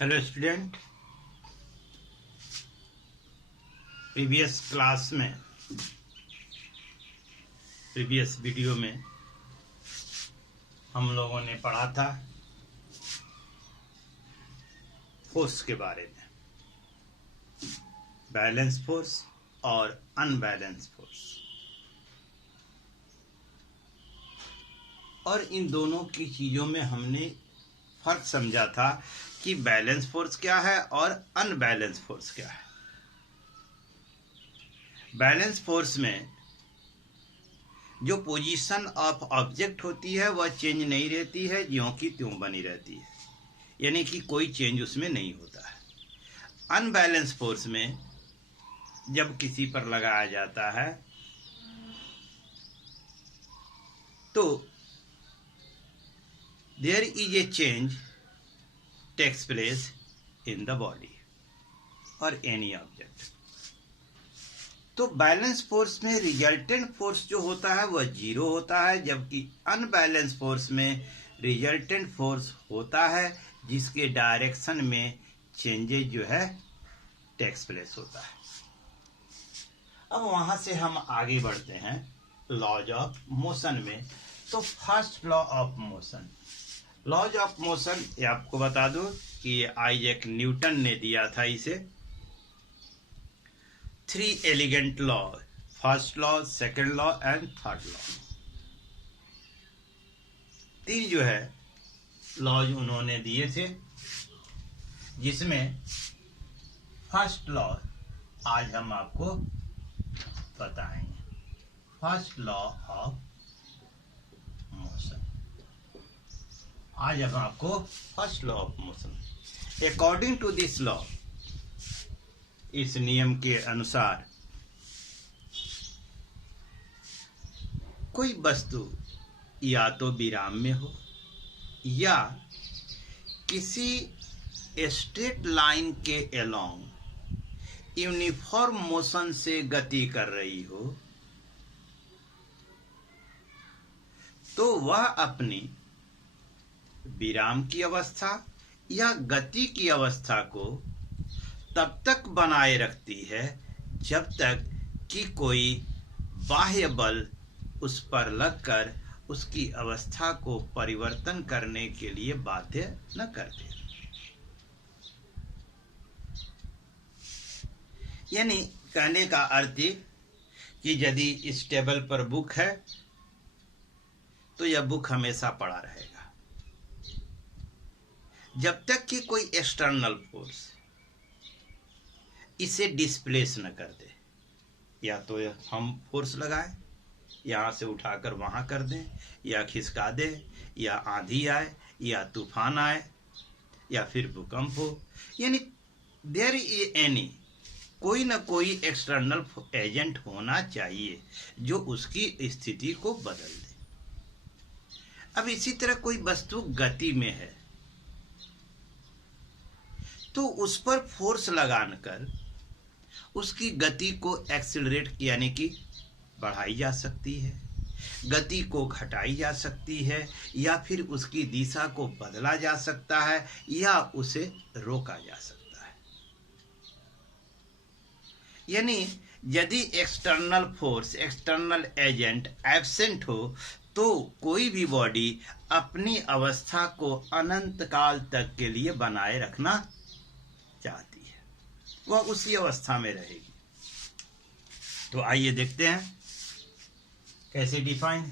Hello student. Previous class में previous video में हम लोगों ने पढ़ा था फोर्स के बारे में, बैलेंस फोर्स और अनबैलेंस फोर्स, और इन दोनों की चीज़ों में हमने फर्क समझा था कि बैलेंस फोर्स क्या है और अनबैलेंस फोर्स क्या है। बैलेंस फोर्स में जो पोजीशन ऑफ ऑब्जेक्ट होती है वह चेंज नहीं रहती है, ज्यों की त्यों बनी रहती है, यानी कि कोई चेंज उसमें नहीं होता है। अनबैलेंस फोर्स में जब किसी पर लगाया जाता है तो there is a change takes place in the body और एनी ऑब्जेक्ट। तो बैलेंस फोर्स में रिजल्टेंट फोर्स जो होता है वह जीरो होता है, जबकि अनबैलेंस फोर्स में रिजल्टेंट फोर्स होता है जिसके डायरेक्शन में चेंजेज जो है टेक्स प्लेस होता है। अब वहां से हम आगे बढ़ते हैं लॉज ऑफ मोशन में। तो first law of motion, laws of motion, ये आपको बता दूं कि आइजैक न्यूटन ने दिया था इसे। 3 elegant law, first law, second law and third law, 3 जो है लॉज उन्होंने दिए थे, जिसमें फर्स्ट लॉ आज हम आपको बताएंगे। फर्स्ट लॉ ऑफ मोशन, आज हम आपको first law of motion, according to this law, इस नियम के अनुसार कोई वस्तु या तो विराम में हो या किसी स्ट्रेट लाइन के अलोंग यूनिफॉर्म मोशन से गति कर रही हो, तो वह अपनी विराम की अवस्था या गति की अवस्था को तब तक बनाए रखती है जब तक कि कोई बाह्य बल उस पर लगकर उसकी अवस्था को परिवर्तन करने के लिए बाध्य न कर दे। यानी कहने का अर्थ कि यदि इस टेबल पर बुक है तो यह बुक हमेशा पड़ा रहेगा जब तक कि कोई एक्सटर्नल फोर्स इसे डिस्प्लेस न कर दे। या तो हम फोर्स लगाएं, यहां से उठाकर वहां कर दें, या खिसका दें, या आंधी आए, या तूफान आए, या फिर भूकंप हो, यानी देयर इज एनी, कोई ना कोई एक्सटर्नल एजेंट होना चाहिए जो उसकी स्थिति को बदल दे। अब इसी तरह कोई वस्तु गति में है तो उस पर फोर्स लगाकर उसकी गति को एक्सिलरेट यानी कि बढ़ाई जा सकती है, गति को घटाई जा सकती है, या फिर उसकी दिशा को बदला जा सकता है, या उसे रोका जा सकता है। यानी यदि external force, external agent absent हो तो कोई भी बॉडी अपनी अवस्था को अनंत काल तक के लिए बनाए रखना चाहती है, वह उसी अवस्था में रहेगी। तो आइए देखते हैं कैसे define.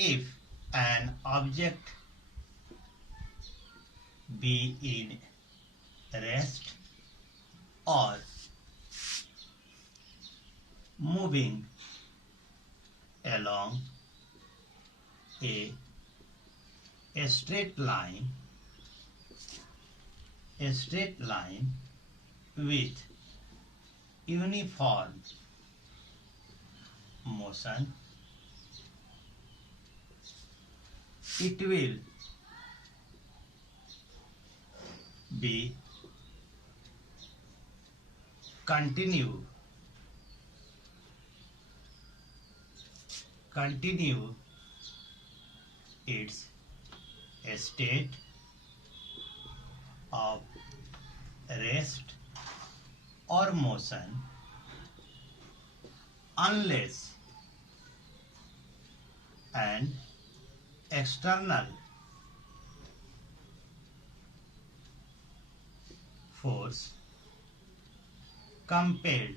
If an object be in rest और moving along a straight line with uniform motion, it will be continue its state of rest or motion unless an external force compelled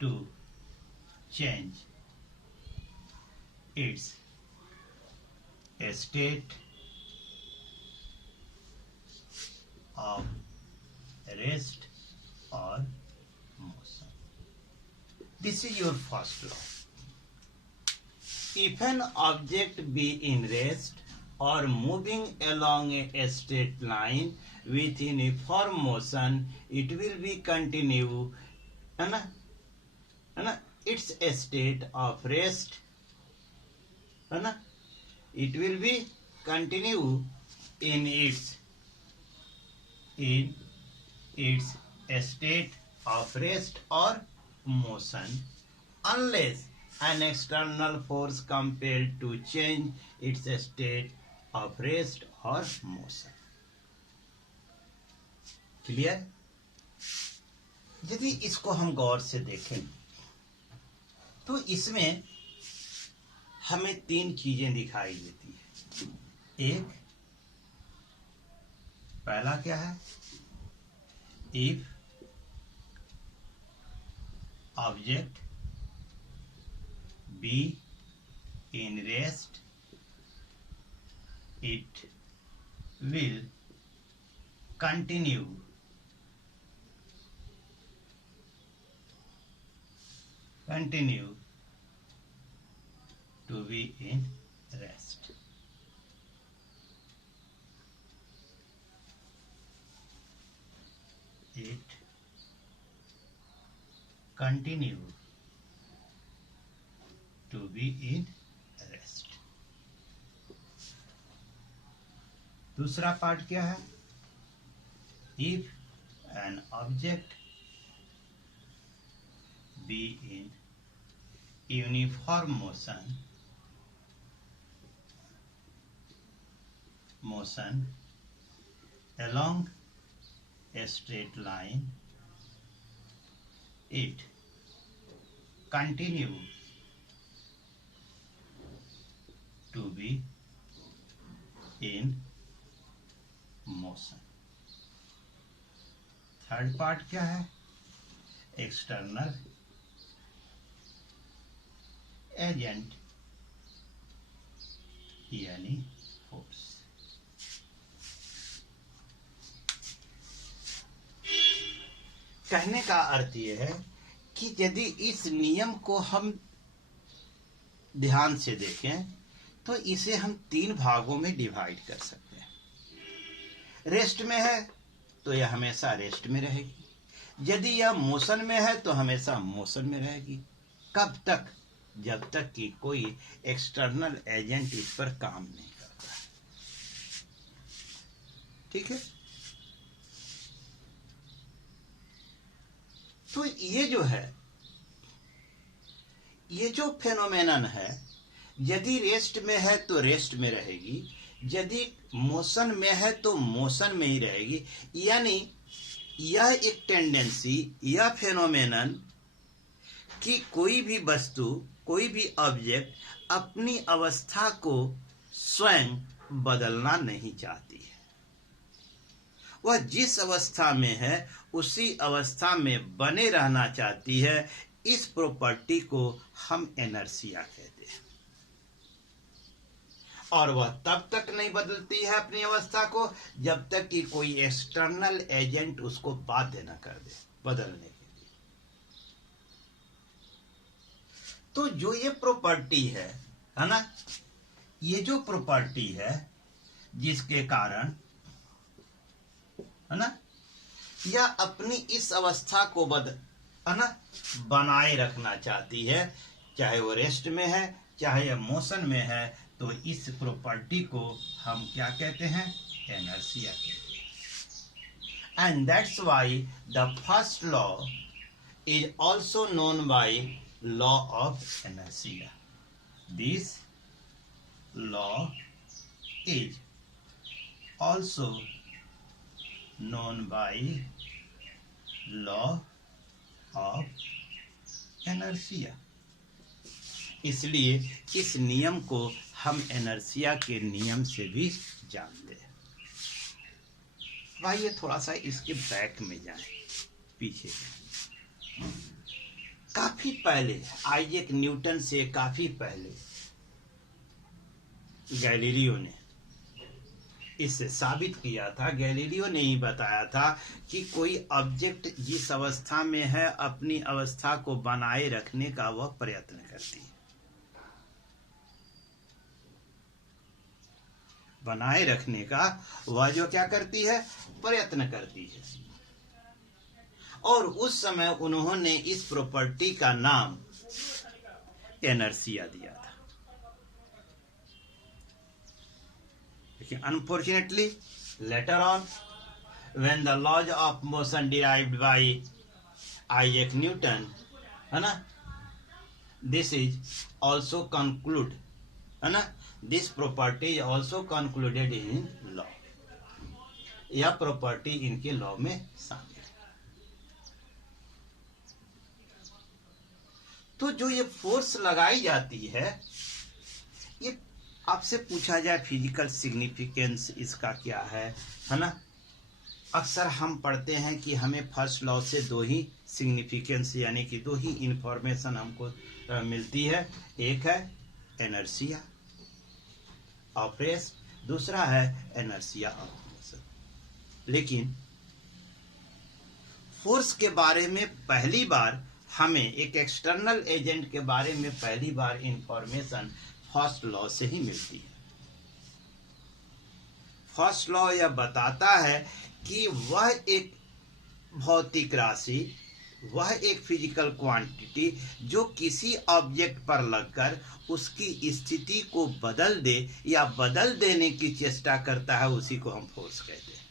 to change its state of rest or motion. This is your first law. If an object be in rest or moving along a straight line with uniform motion, it will be continue its state of rest. It will be continue in its state of rest or motion unless an external force compelled to change its state of rest or motion. Clear? यदि इसको हम गौर से देखें तो इसमें हमें तीन चीजें दिखाई देती है. एक, पहला क्या है? If object be in rest it will continue to be in rest. It continue to be in rest. दूसरा पार्ट क्या है? If an object be in uniform motion along a straight line, it continue to be in motion. Third part क्या है? External agent यानी force. कहने का अर्थ यह है कि यदि इस नियम को हम ध्यान से देखें तो इसे हम तीन भागों में डिवाइड कर सकते हैं. रेस्ट में है तो यह हमेशा रेस्ट में रहेगी. यदि यह मोशन में है तो हमेशा मोशन में रहेगी. कब तक? जब तक कि कोई एक्सटर्नल एजेंट इस पर काम नहीं करता. ठीक है? तो ये जो फेनोमेनन है, यदि रेस्ट में है तो रेस्ट में रहेगी, यदि मोशन में है तो मोशन में ही रहेगी. यानी यह एक टेंडेंसी, यह फेनोमेनन कि कोई भी वस्तु, कोई भी ऑब्जेक्ट अपनी अवस्था को स्वयं बदलना नहीं चाहती है. वह जिस अवस्था में है उसी अवस्था में बने रहना चाहती है. इस प्रॉपर्टी को हम इनर्शिया कहते हैं. और वह तब तक नहीं बदलती है अपनी अवस्था को जब तक कि कोई एक्सटर्नल एजेंट उसको बाध्य न कर दे बदलने के लिए. तो जो ये प्रॉपर्टी है ना, ये जो प्रॉपर्टी है जिसके कारण है ना, यह अपनी इस अवस्था को बनाए रखना चाहती है, चाहे वो रेस्ट में है चाहे यह मोशन में है. तो इस प्रॉपर्टी को हम क्या कहते हैं? इनर्शिया कहते हैं. And that's why the first law is also known by law of inertia. This law is also known by law of inertia. इसलिए इस नियम को हम इनर्शिया के नियम से भी जानते हैं। भाई ये थोड़ा सा इसके बैक में जाए, पीछे जाए। काफी पहले आइजैक न्यूटन से काफी पहले गैलीलियो ने इससे साबित किया था। गैलीलियो ने ही बताया था कि कोई ऑब्जेक्ट जिस अवस्था में है अपनी अवस्था को बनाए रखने का वह प्रयत्न करती है, बनाए रखने का वह जो क्या करती है, प्रयत्न करती है। और उस समय उन्होंने इस प्रॉपर्टी का नाम इनर्शिया दिया था। लेकिन unfortunately later on when the laws of motion derived by Isaac Newton, है ना, दिस इज ऑल्सो कंक्लूड, है ना, this property is also concluded in law. यह प्रॉपर्टी इनके लॉ में शामिल है। तो जो ये फोर्स लगाई जाती है, ये आपसे पूछा जाए फिजिकल सिग्निफिकेंस इसका क्या है ना। अक्सर हम पढ़ते हैं कि हमें फर्स्ट लॉ से दो ही सिग्निफिकेंस यानी कि दो ही इंफॉर्मेशन हमको मिलती है। एक है इनर्शिया ऑफ रेस्ट, दूसरा है इनर्शिया ऑफ मोशन। लेकिन फोर्स के बारे में पहली बार हमें एक एक्सटर्नल एजेंट के बारे में पहली बार इंफॉर्मेशन फर्स्ट लॉ से ही मिलती है। फर्स्ट लॉ यह बताता है कि वह एक भौतिक राशि, वह एक फिजिकल क्वांटिटी जो किसी ऑब्जेक्ट पर लगकर उसकी स्थिति को बदल दे या बदल देने की चेष्टा करता है, उसी को हम फोर्स कहते हैं।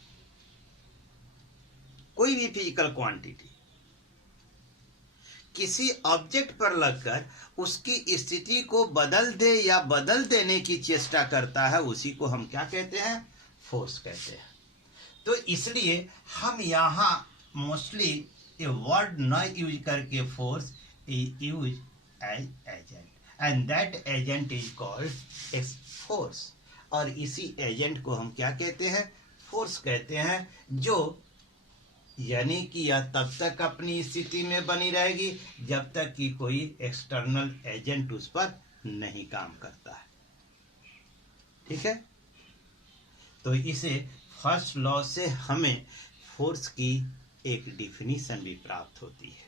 कोई भी फिजिकल क्वांटिटी किसी ऑब्जेक्ट पर लगकर उसकी स्थिति को बदल दे या बदल देने की चेष्टा करता है, उसी को हम क्या कहते हैं, फोर्स कहते हैं। तो इसलिए हम यहाँ मोस्टली ए वर्ड न यूज करके force use as agent, and that agent is called force. और इसी एजेंट को हम क्या कहते हैं, फोर्स कहते हैं, जो यानी कि यह तब तक अपनी स्थिति में बनी रहेगी जब तक कि कोई एक्सटर्नल एजेंट उस पर नहीं काम करता है। ठीक है, तो इसे फर्स्ट लॉ से हमें फोर्स की एक डिफिनीशन भी प्राप्त होती है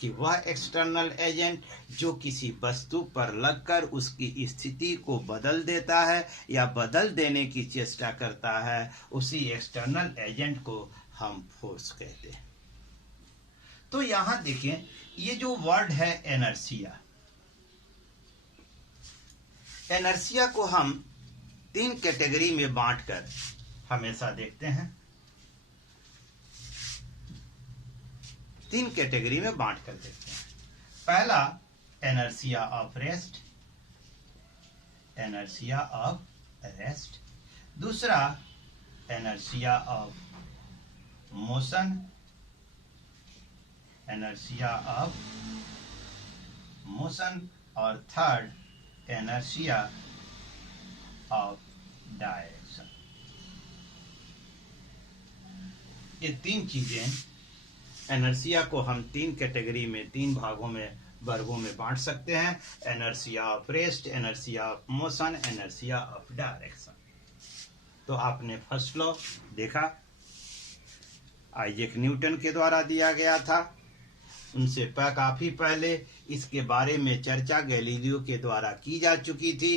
कि वह एक्सटर्नल एजेंट जो किसी वस्तु पर लगकर उसकी स्थिति को बदल देता है या बदल देने की चेष्टा करता है, उसी एक्सटर्नल एजेंट को हम फोर्स कहते हैं। तो यहां देखें, ये जो वर्ड है इनर्शिया, इनर्शिया को हम तीन कैटेगरी में बांटकर हमेशा देखते हैं। तीन कैटेगरी में बांट कर देखते हैं। पहला inertia of rest, inertia of rest. दूसरा inertia of motion, inertia of motion. और थर्ड इनर्शिया ऑफ डायरेक्शन। ये तीन चीजें, इनर्शिया को हम तीन कैटेगरी में, तीन भागों में, वर्गों में बांट सकते हैं। Inertia of rest, inertia of motion, inertia of direction. तो आपने फर्स्ट लॉ देखा, आइजैक न्यूटन के द्वारा दिया गया था। उनसे काफी पहले इसके बारे में चर्चा गैलीलियो के द्वारा की जा चुकी थी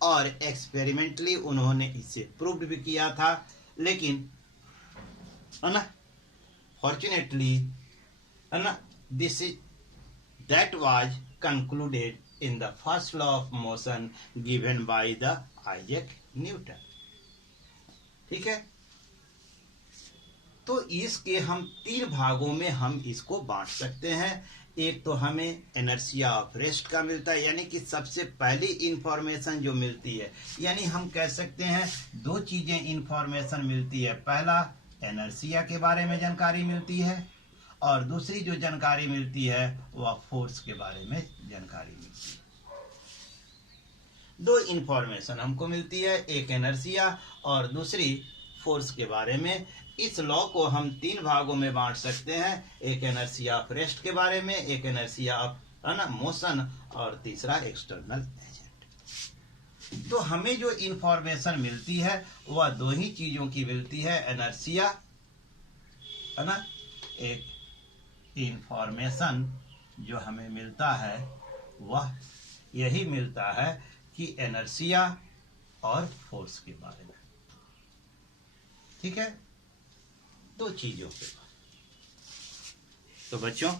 और एक्सपेरिमेंटली उन्होंने इसे प्रूव्ड भी किया था। लेकिन है ना, fortunately, this is that was concluded in the first law of motion given by the Isaac Newton. ठीक है, तो इसके हम तीन भागों में हम इसको बांट सकते हैं। एक तो हमें इनर्शिया ऑफ रेस्ट का मिलता है, यानी कि सबसे पहली इंफॉर्मेशन जो मिलती है, यानी हम कह सकते हैं दो चीजें इंफॉर्मेशन मिलती है। पहला, इनर्शिया के बारे में जानकारी मिलती है, और दूसरी जो जानकारी मिलती है वह फोर्स के बारे में जानकारी मिलती है। दो इंफॉर्मेशन हमको मिलती है, एक इनर्शिया और दूसरी फोर्स के बारे में। इस लॉ को हम तीन भागों में बांट सकते हैं, एक इनर्शिया ऑफ रेस्ट के बारे में, एक इनर्शिया ऑफ मोशन, और तीसरा एक्सटर्नल एजेंट। तो हमें जो इंफॉर्मेशन मिलती है वह दो ही चीजों की मिलती है, इनर्शिया है ना, एक इंफॉर्मेशन जो हमें मिलता है वह यही मिलता है कि इनर्शिया और फोर्स के बारे में। ठीक है, दो चीजों के बारे में। तो बच्चों,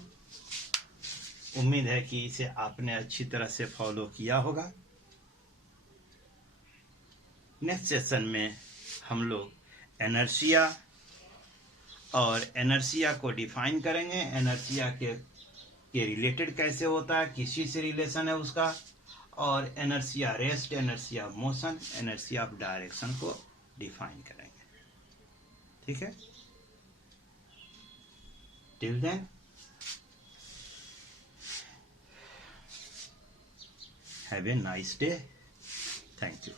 उम्मीद है कि इसे आपने अच्छी तरह से फॉलो किया होगा। नेक्स्ट सेशन में हम लोग इनर्शिया और इनर्शिया को डिफाइन करेंगे, इनर्शिया के रिलेटेड कैसे होता है, किसी से रिलेशन है उसका, और inertia rest, inertia of motion, inertia of direction को डिफाइन करेंगे। ठीक है, till then have a nice day, thank you.